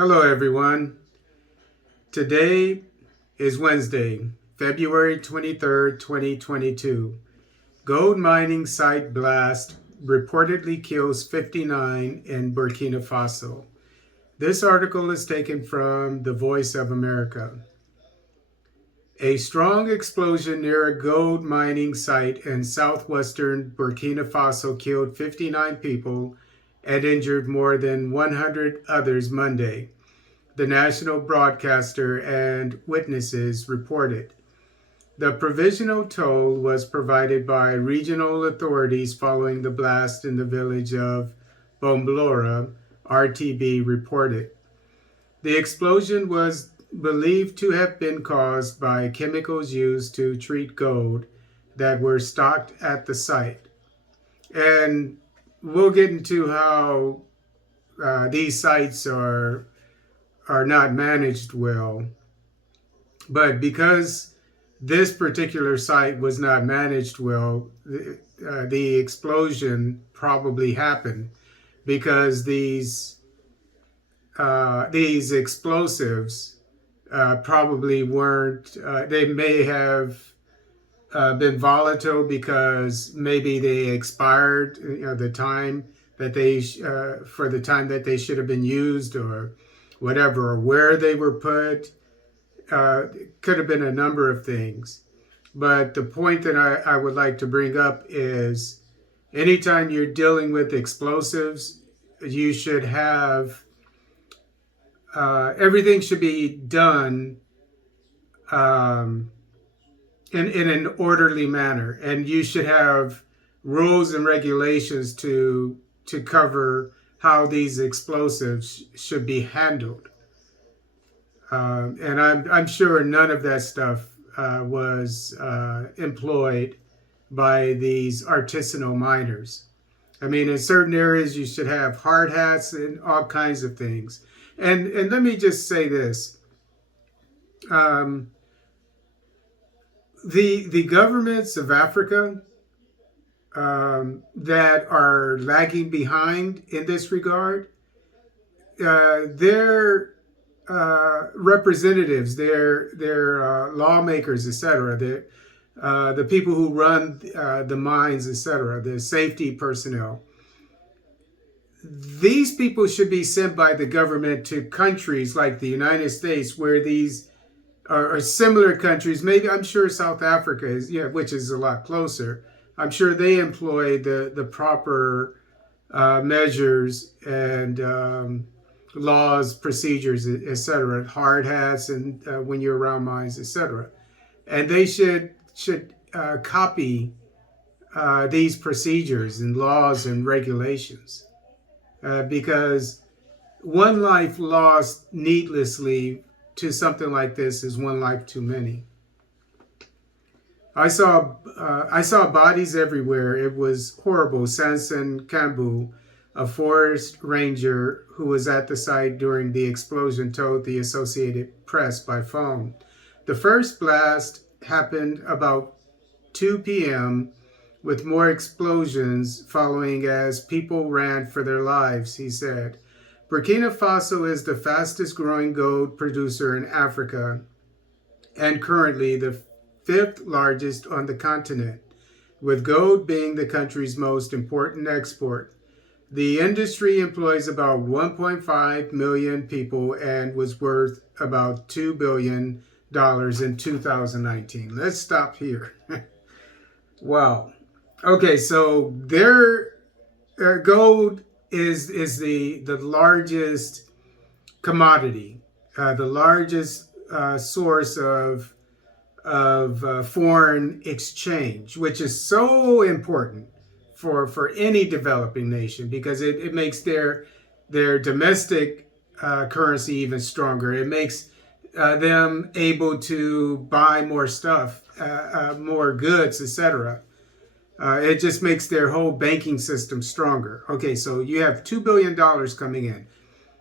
Hello, everyone. Today is Wednesday, February 23rd, 2022. Gold mining site blast reportedly kills 59 in Burkina Faso. This article is taken from The Voice of America. A strong explosion near a gold mining site in southwestern Burkina Faso killed 59 people and injured more than 100 others Monday, the national broadcaster and witnesses reported. The provisional toll was provided by regional authorities following the blast in the village of Bomblora, RTB reported. The explosion was believed to have been caused by chemicals used to treat gold that were stocked at the site. And we'll get into how these sites are not managed well. But because this particular site was not managed well, the explosion probably happened because these explosives probably weren't. They may have been volatile because maybe they expired. The time that they for the time that they should have been used, or whatever, or where they were put. Could have been a number of things. But the point that I would like to bring up is anytime you're dealing with explosives, you should have everything should be done in an orderly manner. And you should have rules and regulations to cover how these explosives should be handled. And I'm sure none of that stuff was employed by these artisanal miners. I mean, in certain areas, you should have hard hats and all kinds of things. And let me just say this. The governments of Africa that are lagging behind in this regard, they're representatives, their lawmakers, etc., the people who run the mines, etc., the safety personnel. These people should be sent by the government to countries like the United States, where these are similar countries. Maybe I'm sure South Africa is, which is a lot closer. I'm sure they employ the proper measures and laws, procedures, etc., hard hats, and when you're around mines, etc. And they should copy these procedures and laws and regulations, because one life lost needlessly to something like this is one life too many. I saw bodies everywhere. It was horrible. Sanson Kambu, a forest ranger who was at the site during the explosion, told the Associated Press by phone. The first blast happened about 2 p.m. with more explosions following as people ran for their lives, he said. Burkina Faso is the fastest growing gold producer in Africa and currently the fifth largest on the continent, with gold being the country's most important export. The industry employs about 1.5 million people and was worth about $2 billion in 2019. Let's stop here. Wow. Okay, so their gold is the largest commodity, the largest source of foreign exchange, which is so important for any developing nation, because it makes their domestic currency even stronger. It makes them able to buy more stuff, more goods, etc. It just makes their whole banking system stronger. Okay, so you have $2 billion coming in.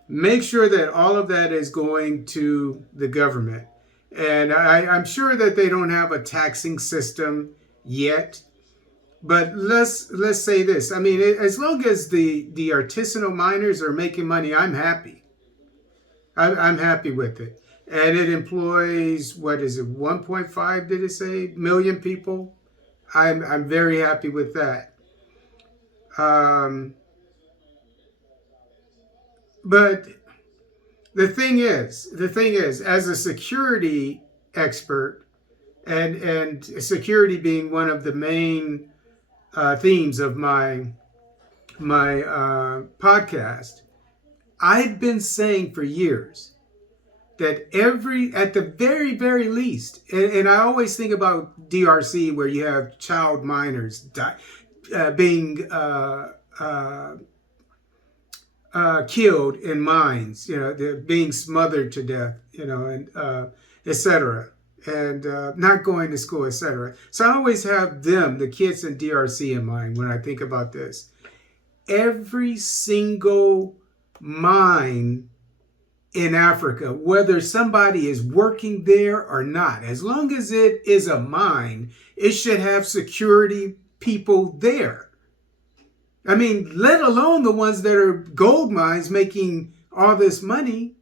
Make sure that all of that is going to the government. And I'm sure that they don't have a taxing system yet. But let's say this. I mean, as long as the artisanal miners are making money, I'm happy. I'm happy with it. And it employs, what is it, 1.5, did it say, million people? I'm very happy with that. Um, but the thing is, as a security expert, and security being one of the main themes of my podcast, I've been saying for years that at the very, very least, and I always think about DRC where you have child minors being killed in mines, they're being smothered to death, and etc. And not going to school, etc. So I always have the kids in DRC in mind when I think about this. Every single mine in Africa, whether somebody is working there or not, as long as it is a mine, it should have security people there. I mean, let alone the ones that are gold mines making all this money.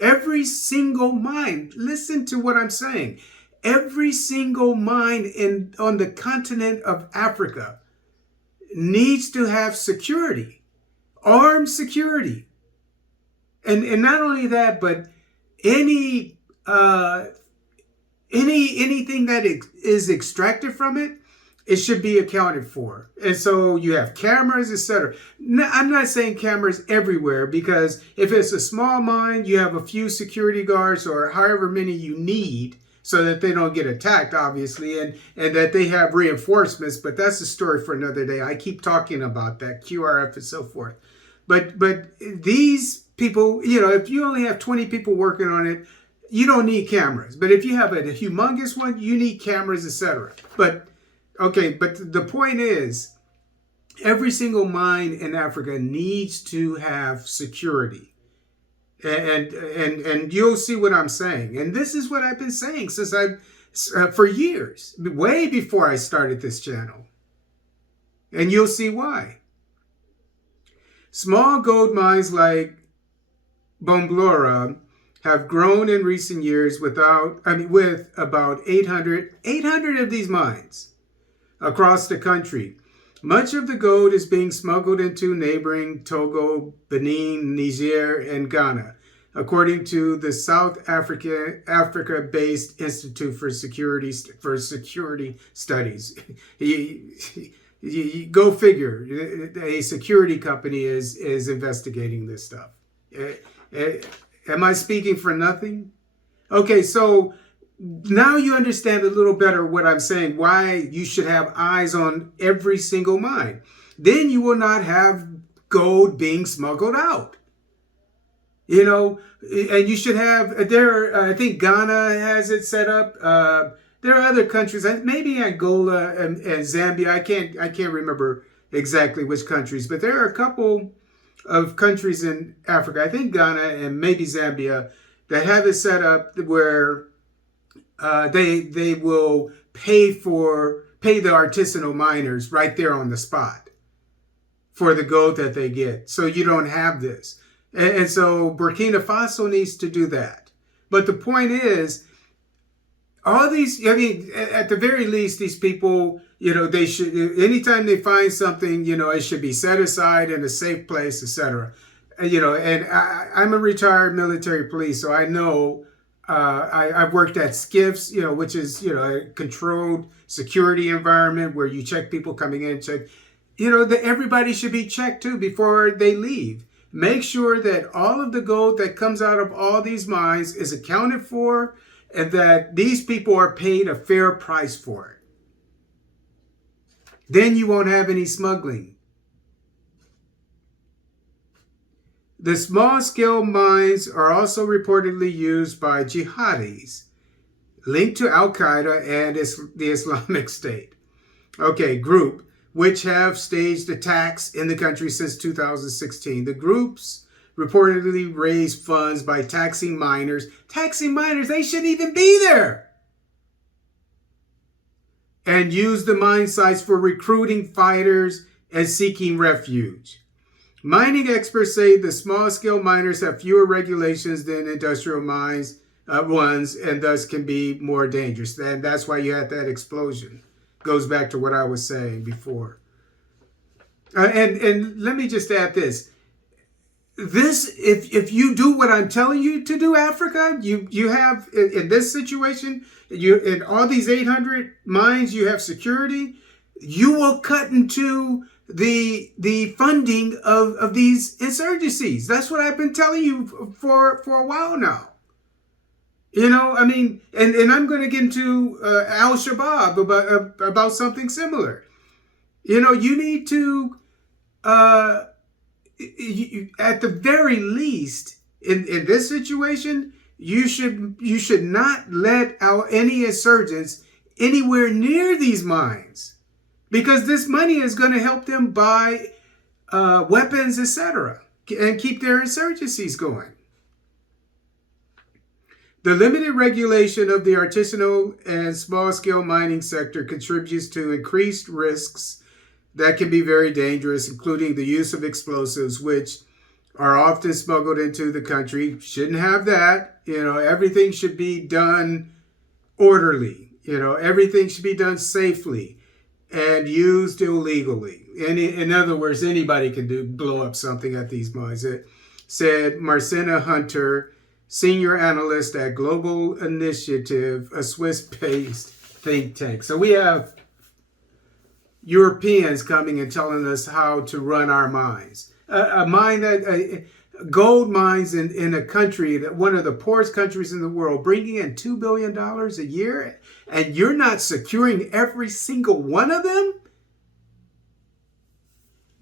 Every single mine, listen to what I'm saying. Every single mine on the continent of Africa needs to have security, armed security. And not only that, but anything that is extracted from it, it should be accounted for. And so you have cameras, etc. I'm not saying cameras everywhere, because if it's a small mine, you have a few security guards or however many you need so that they don't get attacked, obviously, and that they have reinforcements. But that's a story for another day. I keep talking about that, QRF and so forth. But these people, if you only have 20 people working on it, you don't need cameras. But if you have a humongous one, you need cameras, etc. But the point is, every single mine in Africa needs to have security. And you'll see what I'm saying. And this is what I've been saying for years, way before I started this channel. And you'll see why. Small gold mines like Bomblora have grown in recent years with about 800 of these mines across the country. Much of the gold is being smuggled into neighboring Togo, Benin, Niger, and Ghana, according to the South Africa-based Institute for Security Studies. You go figure. A security company is investigating this stuff. Am I speaking for nothing? Okay, so now you understand a little better what I'm saying, why you should have eyes on every single mine. Then you will not have gold being smuggled out. And you should have, I think Ghana has it set up. There are other countries, maybe Angola and Zambia. I can't remember exactly which countries, but there are a couple of countries in Africa, I think Ghana and maybe Zambia, that have it set up where they will pay the artisanal miners right there on the spot for the gold that they get. So you don't have this. And so Burkina Faso needs to do that. But the point is, all these, at the very least, these people, they should, anytime they find something, it should be set aside in a safe place, etc. And I'm a retired military police, so I know, I've worked at SCIFs, which is, a controlled security environment where you check people coming in, everybody should be checked too before they leave. Make sure that all of the gold that comes out of all these mines is accounted for, and that these people are paid a fair price for it. Then you won't have any smuggling. The small-scale mines are also reportedly used by jihadis linked to Al-Qaeda and the Islamic State group, which have staged attacks in the country since 2016. The groups reportedly raised funds by taxing miners. Taxing miners, they shouldn't even be there. And use the mine sites for recruiting fighters and seeking refuge. Mining experts say the small-scale miners have fewer regulations than industrial mines ones, and thus can be more dangerous. And that's why you had that explosion. Goes back to what I was saying before. And let me just add this. If you do what I'm telling you to do, Africa, you have in this situation, you in all these 800 mines, you have security. You will cut into the funding of these insurgencies. That's what I've been telling you for a while now. You know, I mean, and I'm going to get into Al Shabaab about something similar. You know, you need to, at the very least, in this situation, you should not let any insurgents anywhere near these mines, because this money is going to help them buy weapons, etc., and keep their insurgencies going. The limited regulation of the artisanal and small-scale mining sector contributes to increased risks that can be very dangerous, including the use of explosives, which are often smuggled into the country. Shouldn't have that. You know, everything should be done orderly. You know, everything should be done safely and used illegally. In other words, anybody can blow up something at these mines. It said Marcena Hunter, senior analyst at Global Initiative, a Swiss-based think tank. So we have Europeans coming and telling us how to run our mines. A mine that gold mines in a country that one of the poorest countries in the world, bringing in $2 billion a year, and you're not securing every single one of them.